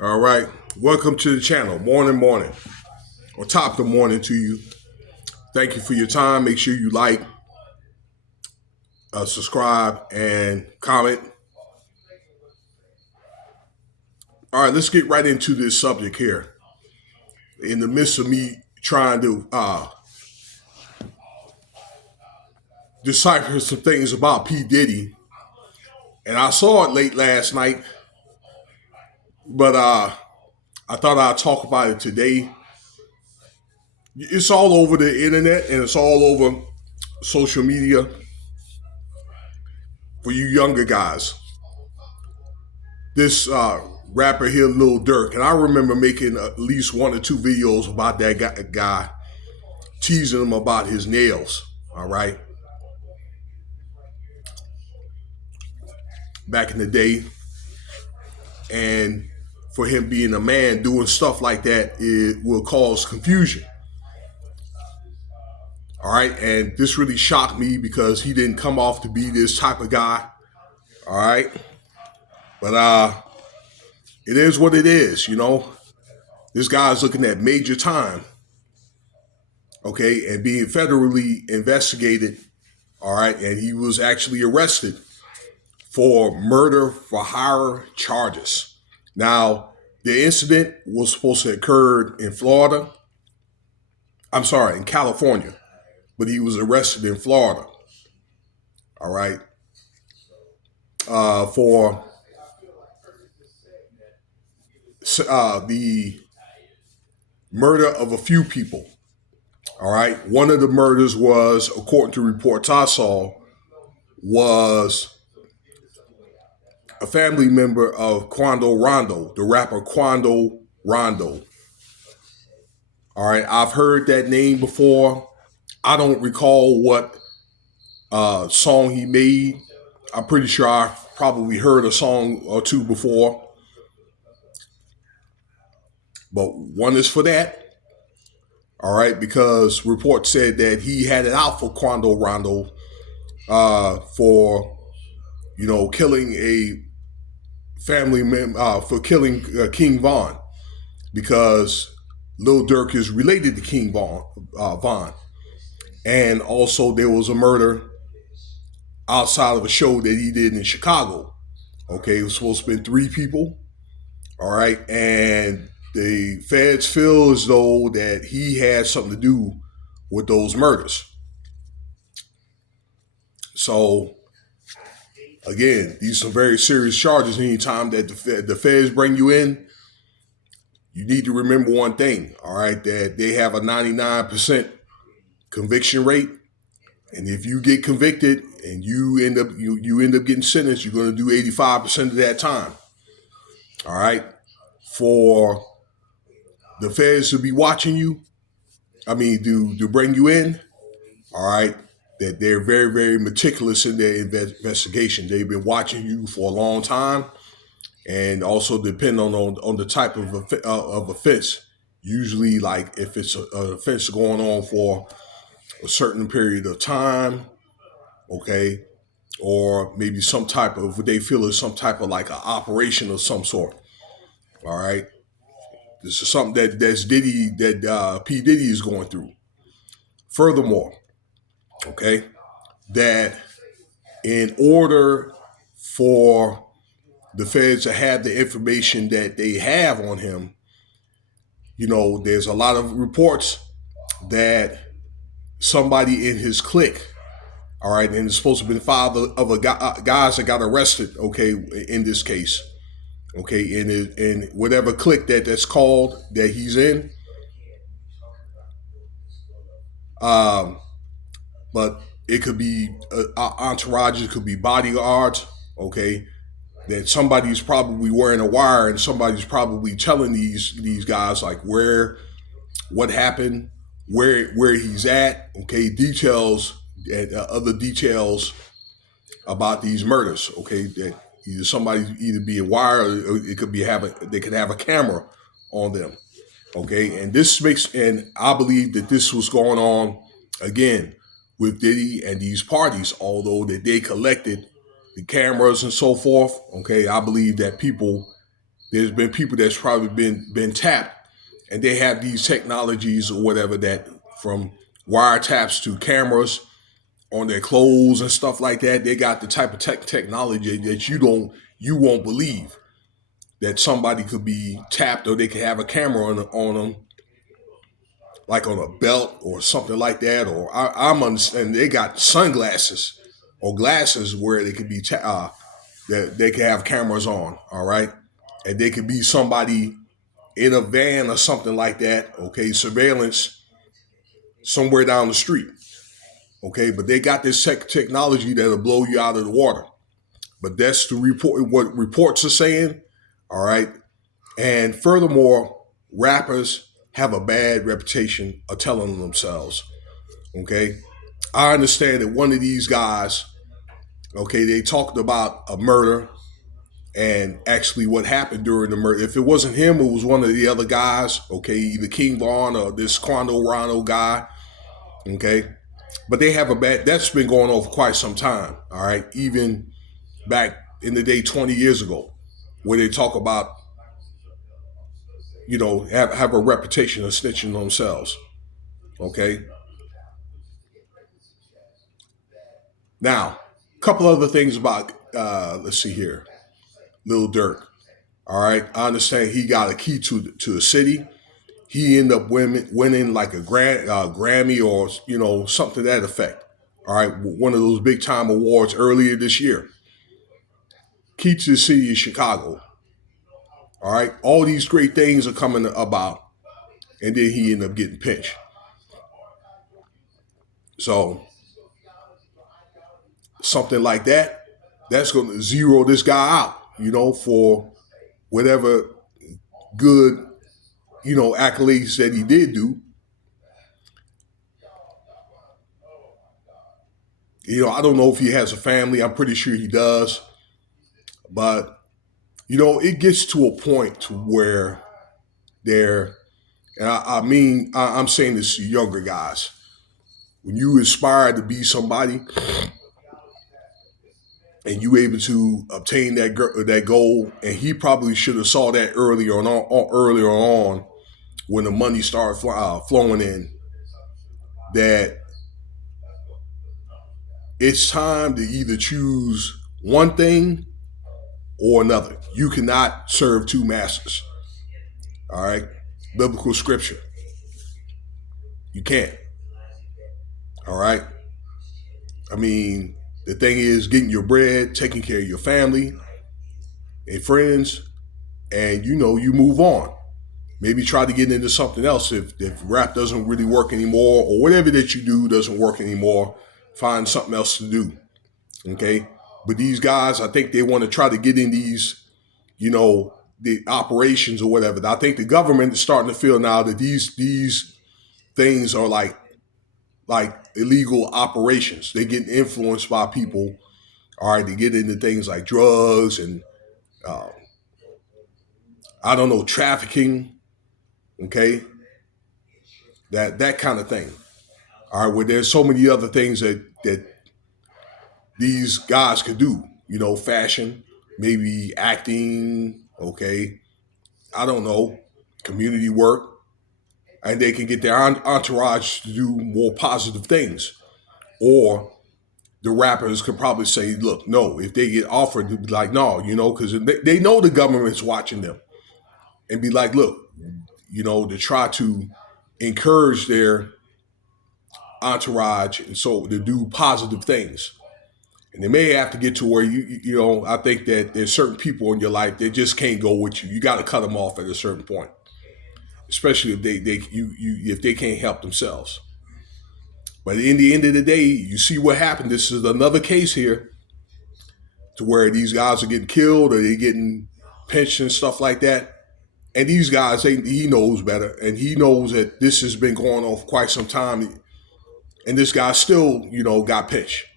All right. Welcome to the channel. Morning, or top of the morning to you. Thank you for your time. Make sure you like, subscribe, and comment. All right, let's get right into this subject here. In the midst of me trying to decipher some things about P. Diddy, and I saw it late last night, but I thought I'd talk about it today. It's all over the internet and it's all over social media for you younger guys. This rapper here, Lil Durk, and I remember making at least one or two videos about that guy teasing him about his nails. All right, back in the day, and for him being a man doing stuff like that, it will cause confusion. All right, and this really shocked me because he didn't come off to be this type of guy. All right, but it is what it is. This guy's looking at major time. Okay, and being federally investigated. All right, and he was actually arrested for murder for hire charges. Now, the incident was supposed to occur in Florida. I'm sorry, in California, but he was arrested in Florida. All right, for the murder of a few people. All right, one of the murders was, according to reports I saw, was a family member of Quando Rondo, the rapper Quando Rondo. All right, I've heard that name before. I don't recall what song he made. I'm pretty sure I probably heard a song or two before. But one is for that. All right, because reports said that he had it out for Quando Rondo for, killing a family member, for killing King Von, because Lil Durk is related to King Von. And also there was a murder outside of a show that he did in Chicago. Okay, it was supposed to be three people. All right, and the feds feel as though that he had something to do with those murders. So again, these are some very serious charges. Anytime that the feds bring you in, you need to remember one thing. All right, that they have a 99% conviction rate. And if you get convicted and you end up getting sentenced, you're going to do 85% of that time. All right. For the feds to be watching you, to bring you in, all right, that they're very, very meticulous in their investigation. They've been watching you for a long time, and also depend on the type of offense. Usually, like if it's an offense going on for a certain period of time, okay, or maybe some type of what they feel is some type of like an operation of some sort. All right, this is something that's Diddy that P Diddy is going through. Furthermore, okay, that in order for the feds to have the information that they have on him, there's a lot of reports that somebody in his clique, all right, and it's supposed to be the father of a guys that got arrested, okay, in this case, okay, in whatever clique that's called that he's in, but it could be entourage, it could be bodyguards, okay, that somebody's probably wearing a wire and somebody's probably telling these guys like what happened, where he's at, okay, details and other details about these murders, okay, that either somebody either being wired or it could be they could have a camera on them, okay, and I believe that this was going on again with Diddy and these parties, although that they collected the cameras and so forth, okay, I believe that people there's been people that's probably been tapped, and they have these technologies or whatever, that from wiretaps to cameras on their clothes and stuff like that. They got the type of technology that you won't believe that somebody could be tapped, or they could have a camera on them, like on a belt or something like that. Or I'm understanding they got sunglasses or glasses where they could be that they could have cameras on. All right, and they could be somebody in a van or something like that. Okay, surveillance somewhere down the street. Okay, but they got this technology that'll blow you out of the water. But that's the report. What reports are saying. All right, and furthermore, rappers have a bad reputation of telling themselves. Okay, I understand that one of these guys, okay, they talked about a murder and actually what happened during the murder. If it wasn't him, it was one of the other guys, okay, either King Vaughn or this Quando Rano guy, okay. But they have a bad, that's been going on for quite some time, all right, even back in the day 20 years ago, where they talk about, have a reputation of snitching themselves, okay. Now, a couple other things about, let's see here, Lil Durk. All right, I understand he got a key to a city. He ended up winning like a Grammy or something to that effect. All right, one of those big time awards earlier this year. Key to the city of Chicago. All right, all these great things are coming about, and then he ended up getting pinched. So something like that, that's going to zero this guy out, for whatever good, accolades that he did do. I don't know if he has a family. I'm pretty sure he does. But, it gets to a point to where they're, and I'm saying this to younger guys. When you aspire to be somebody and you able to obtain that goal, and he probably should have saw that earlier on when the money started flowing in, that it's time to either choose one thing or another. You cannot serve two masters. All right? Biblical scripture. You can't. All right? I mean, the thing is getting your bread, taking care of your family and friends, and you move on. Maybe try to get into something else if rap doesn't really work anymore, or whatever that you do doesn't work anymore. Find something else to do. Okay? But these guys, I think they want to try to get in these, the operations or whatever. I think the government is starting to feel now that these things are like illegal operations. They get influenced by people. All right, they get into things like drugs and uh, I don't know, trafficking. Okay, that kind of thing. All right, where there's so many other things that these guys could do. Fashion, maybe acting. Okay, I don't know, community work, and they can get their entourage to do more positive things. Or the rappers could probably say, look, no, if they get offered, to be like, no, because they know the government's watching them, and be like, look, to try to encourage their entourage, and so to do positive things. And they may have to get to where I think that there's certain people in your life that just can't go with you. You got to cut them off at a certain point, especially if if they can't help themselves. But in the end of the day, you see what happened. This is another case here to where these guys are getting killed or they're getting pinched and stuff like that. And these guys, he knows better, and he knows that this has been going on for quite some time. And this guy still, got pinched.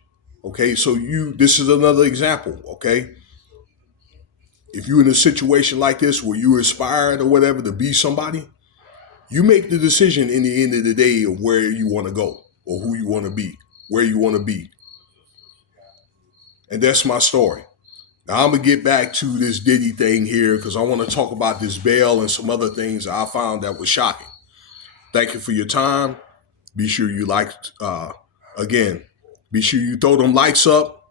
Okay, so this is another example. Okay, if you're in a situation like this where you aspired or whatever to be somebody, you make the decision in the end of the day of where you want to go or who you want to be, where you want to be. And that's my story. Now I'm gonna get back to this Diddy thing here because I want to talk about this bail and some other things I found that was shocking. Thank you for your time. Be sure you again, be sure you throw them likes up.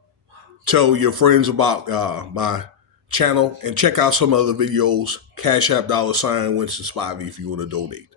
Tell your friends about my channel and check out some other videos. Cash App $Winston Spivey if you want to donate.